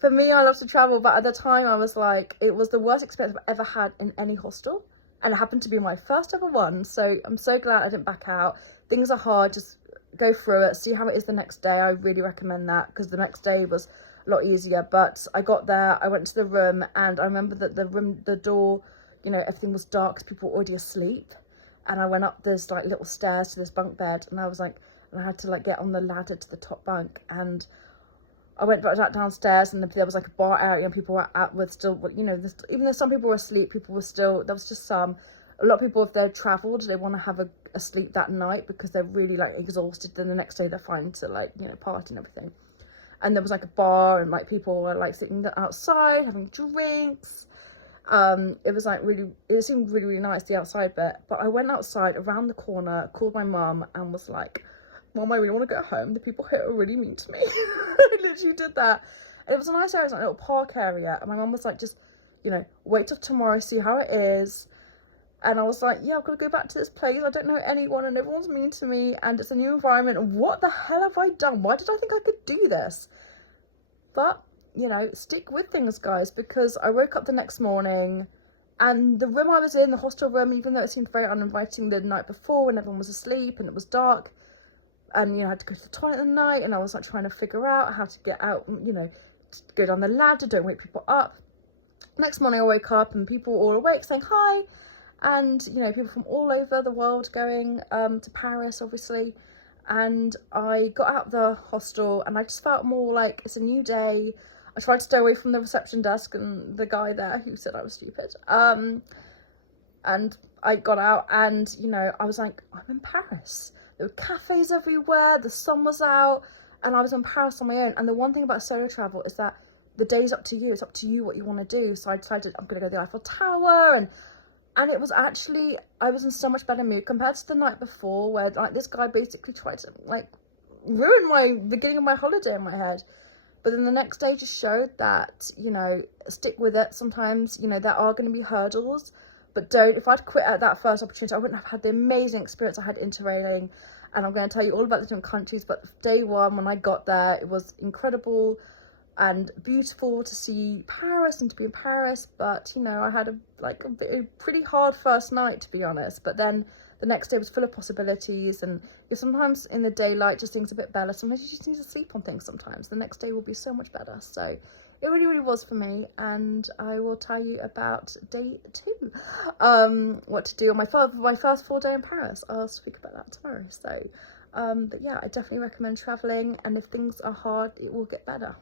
For me, I love to travel, but at the time I was like, it was the worst experience I've ever had in any hostel. And it happened to be my first ever one. So I'm so glad I didn't back out. Things are hard, just go through it, see how it is the next day. I really recommend that, because the next day was a lot easier. But I got there, I went to the room, and I remember that the door, you know, everything was dark because people were already asleep. And I went up this like little stairs to this bunk bed, and I was like, and I had to like get on the ladder to the top bunk, and I went back downstairs, and there was like a bar area, and people were still, you know, even though some people were asleep, people were still, there was just some, a lot of people, if they've travelled, they want to have a sleep that night because they're really like exhausted, then the next day they're fine to like, you know, party and everything. And there was like a bar, and like people were like sitting outside having drinks. It was like really, it seemed really, really nice, the outside bit. But I went outside around the corner, called my mum, and was like, Mom, I really want to go home. The people here are really mean to me. I literally did that. And it was a nice area, it was like a little park area. And my mum was like, just, you know, wait till tomorrow, see how it is. And I was like, yeah, I've got to go back to this place. I don't know anyone, and everyone's mean to me, and it's a new environment. And what the hell have I done? Why did I think I could do this? But, you know, stick with things, guys, because I woke up the next morning, and the room I was in, the hostel room, even though it seemed very uninviting the night before when everyone was asleep and it was dark, and, you know, I had to go to the toilet at night, and I was like trying to figure out how to get out, you know, to go down the ladder, don't wake people up. Next morning I woke up, and people were all awake saying hi, and, you know, people from all over the world going to Paris, obviously. And I got out of the hostel, and I just felt more like it's a new day. I tried to stay away from the reception desk and the guy there who said I was stupid. And I got out, and, you know, I was like, I'm in Paris. There were cafes everywhere, the sun was out, and I was in Paris on my own. And the one thing about solo travel is that the day's up to you. It's up to you what you want to do. So I decided I'm going to go to the Eiffel Tower, and it was actually, I was in so much better mood compared to the night before, where like this guy basically tried to like ruin my beginning of my holiday in my head. But then the next day just showed that, you know, stick with it. Sometimes, you know, there are going to be hurdles, but don't. If I'd quit at that first opportunity, I wouldn't have had the amazing experience I had interrailing. And I'm going to tell you all about the different countries. But day one, when I got there, it was incredible and beautiful to see Paris and to be in Paris. But, you know, I had a pretty hard first night, to be honest. But then the next day was full of possibilities, and sometimes in the daylight just things a bit better. Sometimes you just need to sleep on things. Sometimes the next day will be so much better. So it really, really was for me, and I will tell you about day 2, what to do on my first full day in Paris. I'll speak about that tomorrow. So but yeah, I definitely recommend traveling, and if things are hard, it will get better.